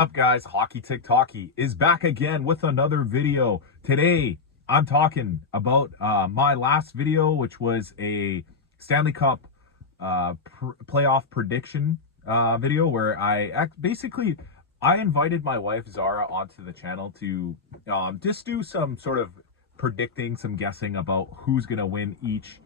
Up guys, HockeyTikTockey is back again with another video. Today I'm talking about my last video, which was a Stanley Cup playoff prediction video where I invited my wife Zara onto the channel to just do some sort of predicting, some guessing about who's going to win each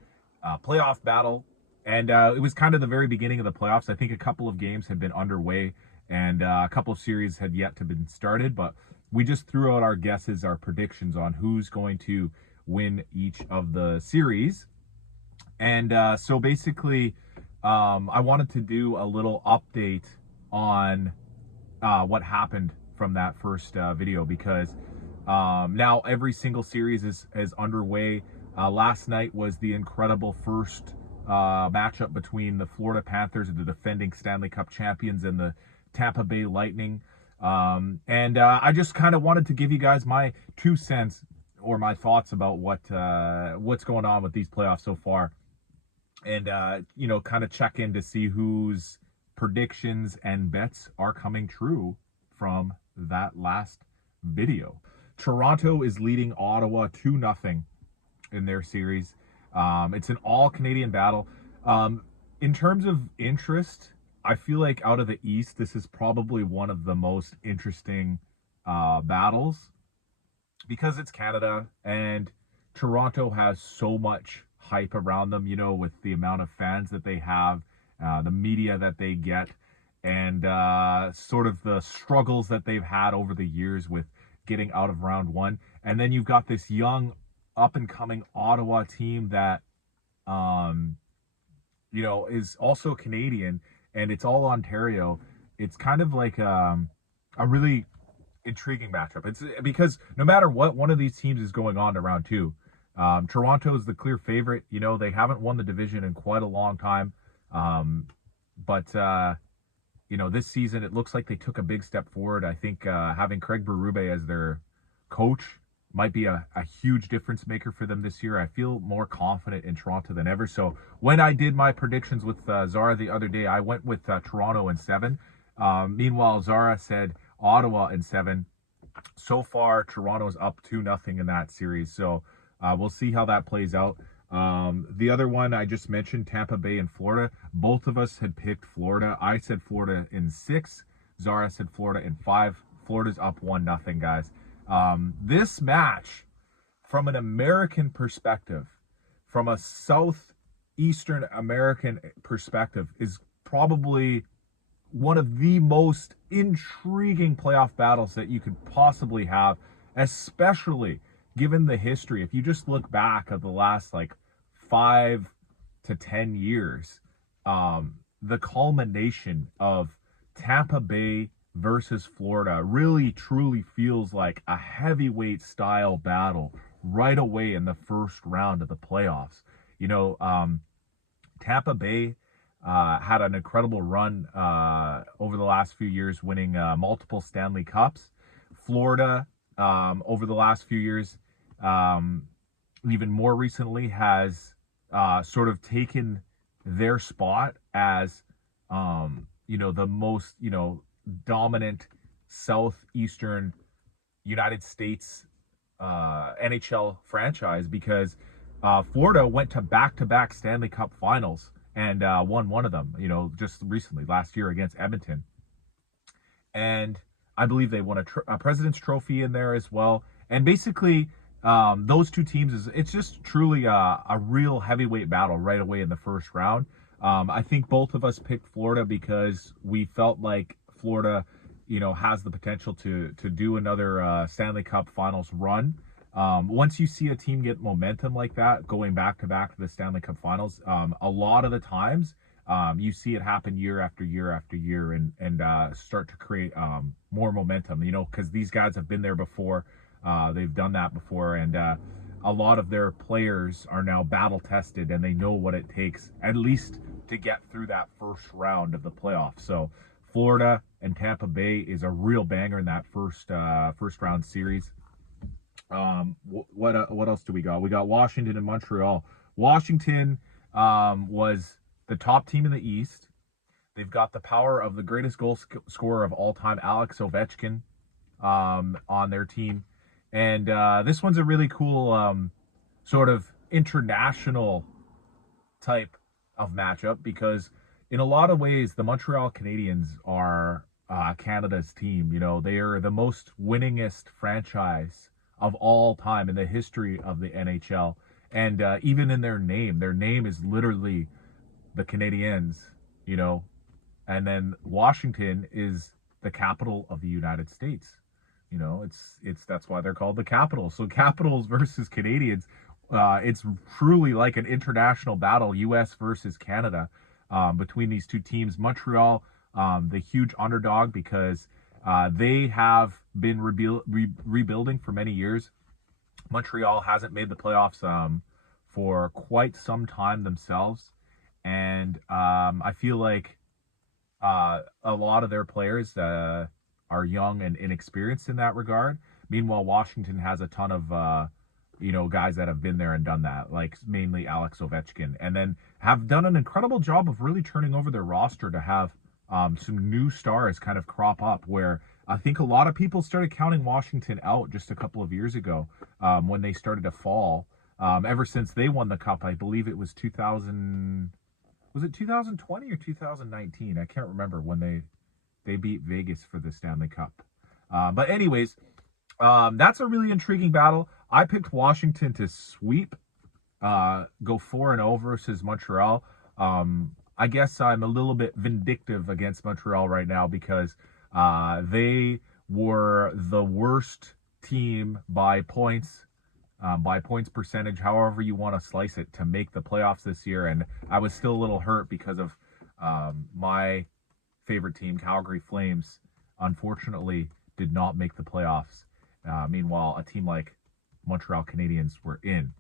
playoff battle. And it was kind of the very beginning of the playoffs. I think a couple of games had been underway and a couple of series had yet to been started, but we just threw out our guesses, our predictions on who's going to win each of the series. And so basically, I wanted to do a little update on what happened from that first video, because now every single series is underway. Last night was the incredible first matchup between the Florida Panthers, the defending Stanley Cup champions, and the Tampa Bay Lightning. I just kind of wanted to give you guys my 2 cents or my thoughts about what's going on with these playoffs so far. And, kind of check in to see whose predictions and bets are coming true from that last video. Toronto is leading Ottawa 2-0 in their series. It's an all-Canadian battle. In terms of interest, I feel like out of the East, this is probably one of the most interesting battles because it's Canada and Toronto has so much hype around them, with the amount of fans that they have, the media that they get, and sort of the struggles that they've had over the years with getting out of round one. And then you've got this young up-and-coming Ottawa team that, is also Canadian, and it's all Ontario. It's kind of like a really intriguing matchup. It's because no matter what, one of these teams is going on to round two. Toronto is the clear favorite. They haven't won the division in quite a long time. But this season, it looks like they took a big step forward. I think having Craig Berube as their coach might be a huge difference maker for them this year. I feel more confident in Toronto than ever. So when I did my predictions with Zara the other day, I went with Toronto in 7. Meanwhile, Zara said Ottawa in 7. So far, Toronto's up 2-0 in that series. So we'll see how that plays out. The other one I just mentioned, Tampa Bay and Florida. Both of us had picked Florida. I said Florida in 6. Zara said Florida in 5. Florida's up 1-0, guys. This match, from an American perspective, from a Southeastern American perspective, is probably one of the most intriguing playoff battles that you could possibly have, especially given the history. If you just look back at the last 5 to 10 years, the culmination of Tampa Bay versus Florida really truly feels like a heavyweight style battle right away in the first round of the playoffs. Tampa Bay had an incredible run over the last few years, winning multiple Stanley Cups. Florida, over the last few years, even more recently, has sort of taken their spot as the most dominant Southeastern United States NHL franchise, because Florida went to back-to-back Stanley Cup finals and won one of them, just recently, last year against Edmonton. And I believe they won a President's Trophy in there as well. And basically, those two teams, it's just truly a real heavyweight battle right away in the first round. I think both of us picked Florida because we felt like Florida, has the potential to do another Stanley Cup Finals run. Once you see a team get momentum like that, going back to the Stanley Cup Finals, a lot of the times you see it happen year after year after year, and start to create more momentum. Because these guys have been there before, they've done that before, and a lot of their players are now battle tested, and they know what it takes at least to get through that first round of the playoffs. So Florida and Tampa Bay is a real banger in that first round series. What else do we got? We got Washington and Montreal. Washington was the top team in the East. They've got the power of the greatest goal scorer of all time, Alex Ovechkin, on their team. And this one's a really cool sort of international type of matchup because in a lot of ways, the Montreal Canadiens are Canada's team. You know, they are the most winningest franchise of all time in the history of the NHL. And even in their name is literally the Canadiens, you know, and then Washington is the capital of the United States. You know, it's that's why they're called the Capitals. So Capitals versus Canadians, it's truly like an international battle, U.S. versus Canada, between these two teams. Montreal, the huge underdog because they have been rebuilding for many years. Montreal hasn't made the playoffs for quite some time themselves, and I feel like a lot of their players are young and inexperienced in that regard. Meanwhile, Washington has a ton of guys that have been there and done that, like mainly Alex Ovechkin, and then have done an incredible job of really turning over their roster to have some new stars kind of crop up, where I think a lot of people started counting Washington out just a couple of years ago when they started to fall. Ever since they won the cup, I believe it was 2020 or 2019? I can't remember when they beat Vegas for the Stanley Cup. But anyways, that's a really intriguing battle. I picked Washington to sweep, go 4-0 versus Montreal. I guess I'm a little bit vindictive against Montreal right now because they were the worst team by points percentage, however you want to slice it, to make the playoffs this year. And I was still a little hurt because of my favorite team, Calgary Flames, unfortunately did not make the playoffs. Meanwhile, a team like Montreal Canadiens were in.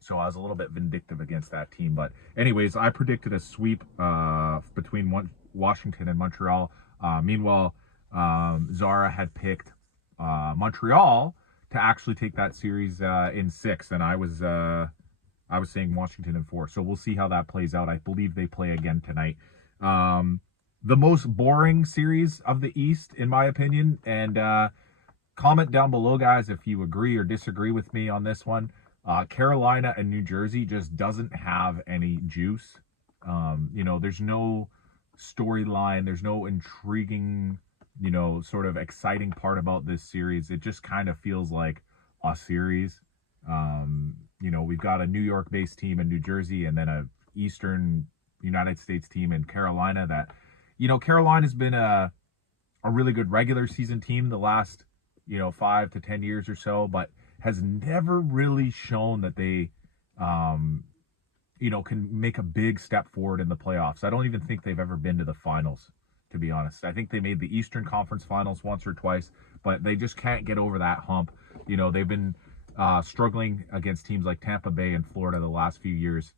So I was a little bit vindictive against that team. But anyways, I predicted a sweep between Washington and Montreal. Meanwhile, Zara had picked Montreal to actually take that series in 6, and I was saying Washington in 4. So we'll see how that plays out. I believe they play again tonight. The most boring series of the East, in my opinion, and comment down below, guys, if you agree or disagree with me on this one. Carolina and New Jersey just doesn't have any juice. There's no storyline. There's no intriguing, sort of exciting part about this series. It just kind of feels like a series. We've got a New York-based team in New Jersey and then a Eastern United States team in Carolina that, Carolina's been a really good regular season team the last, 5 to 10 years or so, but has never really shown that they, can make a big step forward in the playoffs. I don't even think they've ever been to the finals, to be honest. I think they made the Eastern Conference Finals once or twice, but they just can't get over that hump. They've been struggling against teams like Tampa Bay and Florida the last few years.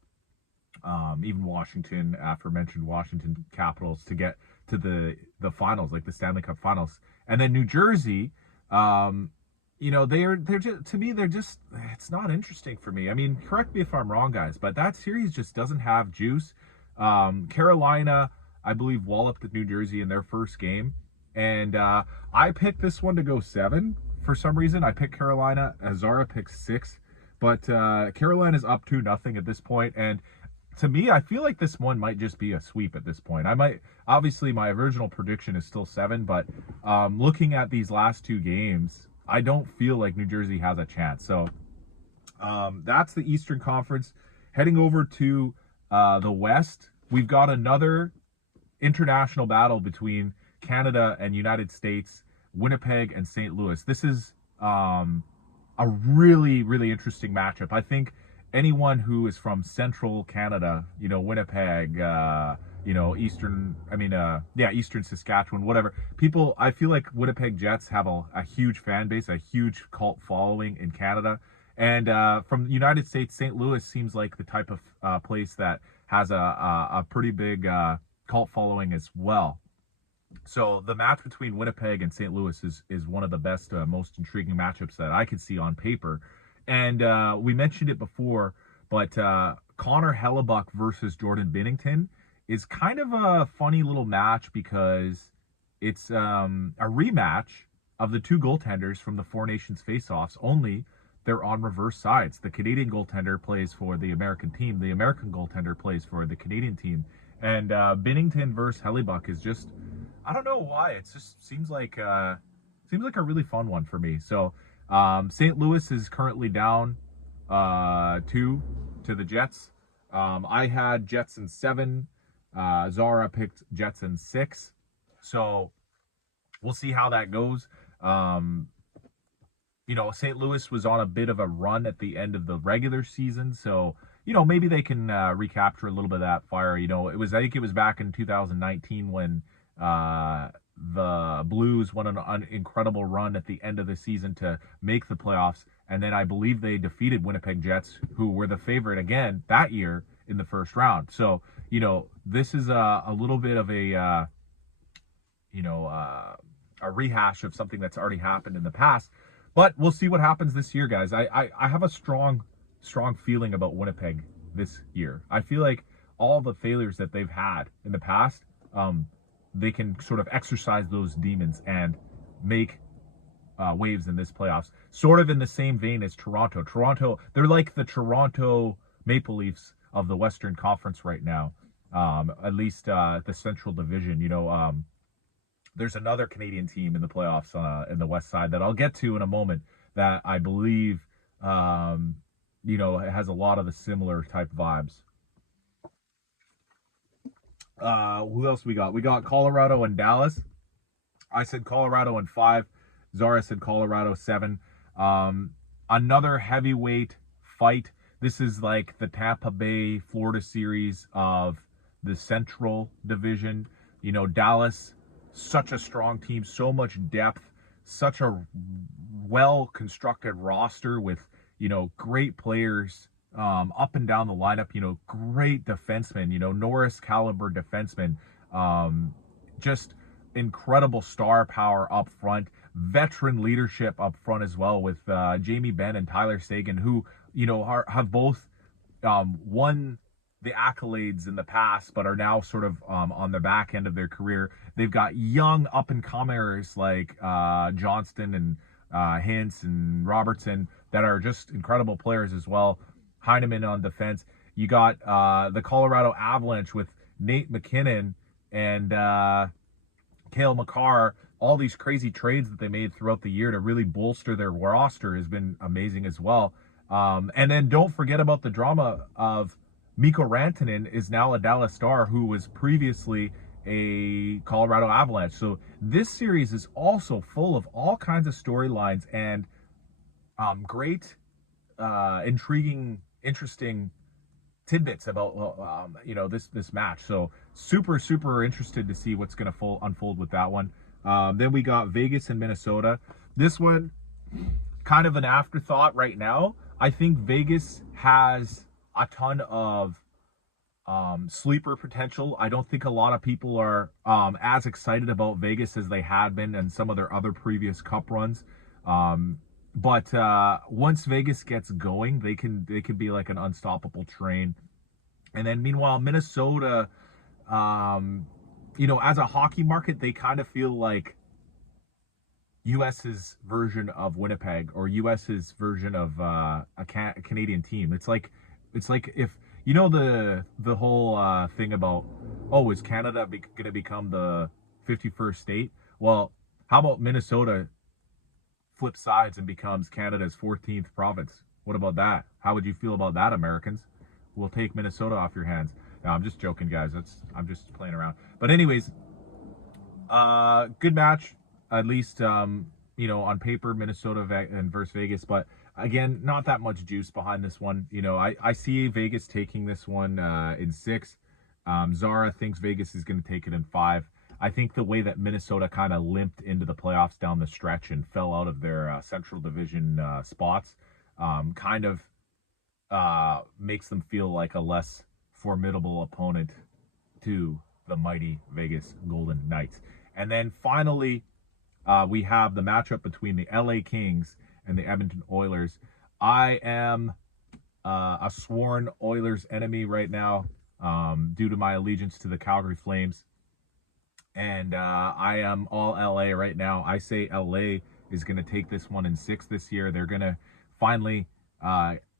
Even Washington, aforementioned Washington Capitals, to get to the finals, like the Stanley Cup Finals. And then New Jersey, they're just, to me, it's not interesting for me. I mean, correct me if I'm wrong, guys, but that series just doesn't have juice. Carolina, I believe, walloped New Jersey in their first game, and I picked this one to go 7 for some reason. I picked Carolina. Zara picked 6, but Carolina's up 2-0 at this point, and to me, I feel like this one might just be a sweep at this point. Obviously, my original prediction is still 7, but looking at these last 2 games, I don't feel like New Jersey has a chance. So that's the Eastern Conference. Heading over to the West, we've got another international battle between Canada and United States, Winnipeg and St. Louis. This is a really, really interesting matchup. I think anyone who is from central Canada, Winnipeg, Eastern Saskatchewan, whatever, people, I feel like Winnipeg Jets have a huge fan base, a huge cult following in Canada. And from the United States, St. Louis seems like the type of place that has a pretty big cult following as well. So the match between Winnipeg and St. Louis is one of the best, most intriguing matchups that I could see on paper. And we mentioned it before, but Connor Hellebuck versus Jordan Binnington is kind of a funny little match because it's a rematch of the two goaltenders from the Four Nations face-offs, only they're on reverse sides. The Canadian goaltender plays for the American team. The American goaltender plays for the Canadian team. And Binnington versus Hellebuck is just, I don't know why. It just seems like a really fun one for me. So St. Louis is currently down 2 to the Jets. I had Jets in 7. Zara picked Jets in 6. So we'll see how that goes. You know, St. Louis was on a bit of a run at the end of the regular season, so you know, maybe they can recapture a little bit of that fire. You know, I think it was back in 2019 when the Blues went on an incredible run at the end of the season to make the playoffs, and then I believe they defeated Winnipeg Jets, who were the favorite again that year in the first round. So, you know, this is a little bit of a rehash of something that's already happened in the past. But we'll see what happens this year, guys. I have a strong feeling about Winnipeg this year. I feel like all the failures that they've had in the past, they can sort of exercise those demons and make waves in this playoffs. Sort of in the same vein as Toronto. Toronto, they're like the Toronto Maple Leafs of the Western Conference right now. At least the Central Division, you know. There's another Canadian team in the playoffs in the West Side that I'll get to in a moment that I believe, you know, it has a lot of the similar type vibes. Who else we got? We got Colorado and Dallas. I said Colorado in 5. Zara said Colorado 7. Another heavyweight fight. This is like the Tampa Bay, Florida series of the Central Division. You know, Dallas, such a strong team, so much depth, such a well-constructed roster with, you know, great players up and down the lineup, you know, great defensemen, you know, Norris caliber defensemen, just incredible star power up front, veteran leadership up front as well with Jamie Benn and Tyler Seguin, who, you know, have both won the accolades in the past, but are now sort of on the back end of their career. They've got young up-and-comers like Johnston and Hintz and Robertson that are just incredible players as well. Heineman on defense. You got the Colorado Avalanche with Nate McKinnon and Cale Makar. All these crazy trades that they made throughout the year to really bolster their roster has been amazing as well. And then don't forget about the drama of Mikko Rantanen is now a Dallas Star who was previously a Colorado Avalanche. So this series is also full of all kinds of storylines and great, intriguing, interesting tidbits about you know, this match. So super interested to see what's going to unfold with that one. Then we got Vegas and Minnesota. This one, kind of an afterthought right now. I think Vegas has a ton of sleeper potential. I don't think a lot of people are as excited about Vegas as they had been in some of their other previous cup runs. But once Vegas gets going, they can be like an unstoppable train. And then meanwhile, Minnesota, you know, as a hockey market, they kind of feel like US's version of Winnipeg or US's version of a Canadian team. It's like if, you know, the whole thing about, oh, is Canada going to become the 51st state? Well, how about Minnesota flips sides and becomes Canada's 14th province? What about that? How would you feel about that, Americans? We'll take Minnesota off your hands. No, I'm just joking, guys. I'm just playing around. But anyways, good match, at least, you know, on paper, Minnesota and versus Vegas. But again, not that much juice behind this one. You know, I see Vegas taking this one in 6. Zara thinks Vegas is going to take it in 5. I think the way that Minnesota kind of limped into the playoffs down the stretch and fell out of their Central Division spots kind of makes them feel like a less formidable opponent to the mighty Vegas Golden Knights. And then finally, we have the matchup between the LA Kings and the Edmonton Oilers. I am a sworn Oilers enemy right now. due to my allegiance to the Calgary Flames. And I am all LA right now. I say LA is going to take this one in 6 this year. They're going to finally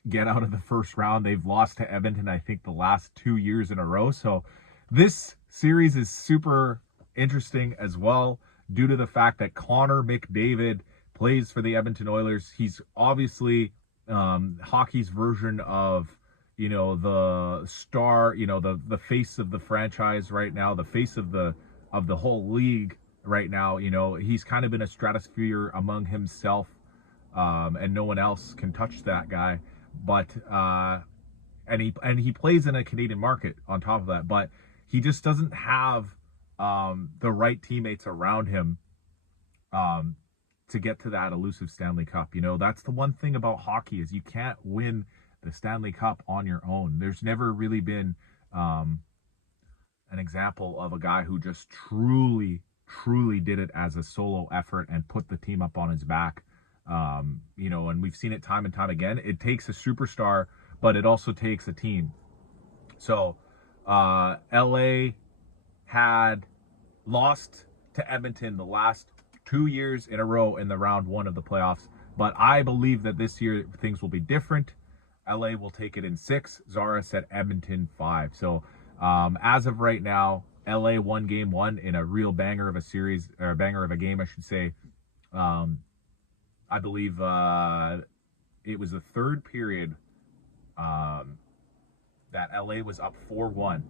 get out of the first round. They've lost to Edmonton, I think, the last 2 years in a row. So this series is super interesting as well, due to the fact that Connor McDavid plays for the Edmonton Oilers. He's obviously hockey's version of, the star, the face of the franchise right now, the face of the whole league right now. He's kind of in a stratosphere among himself, and no one else can touch that guy. But and he plays in a Canadian market on top of that, but he just doesn't have the right teammates around him to get to that elusive Stanley Cup. That's the one thing about hockey, is you can't win the Stanley Cup on your own. There's never really been an example of a guy who just truly did it as a solo effort and put the team up on his back. And we've seen it time and time again. It takes a superstar, but it also takes a team. So LA had lost to Edmonton the last 2 years in a row in the round 1 of the playoffs, but I believe that this year things will be different. LA will take it in 6. Zara said Edmonton 5. So as of right now, LA won game 1 in a real banger of a series, or a banger of a game, I should say. I believe it was the third period that LA was up 4-1,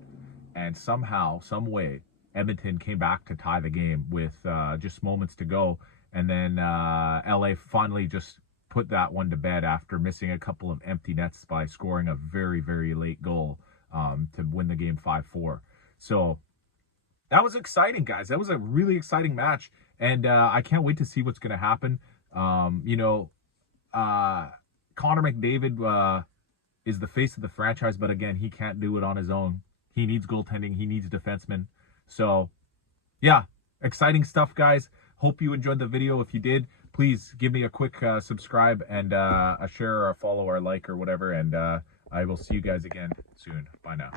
and somehow, some way, Edmonton came back to tie the game with just moments to go, and then LA finally just put that one to bed after missing a couple of empty nets by scoring a very, very late goal to win the game 5-4. So that was exciting, guys. That was a really exciting match, and I can't wait to see what's going to happen. Connor McDavid is the face of the franchise, but again, he can't do it on his own. He needs goaltending. He needs defensemen. So, yeah, exciting stuff, guys. Hope you enjoyed the video. If you did, please give me a quick subscribe and a share or a follow or a like or whatever, and I will see you guys again soon. Bye now.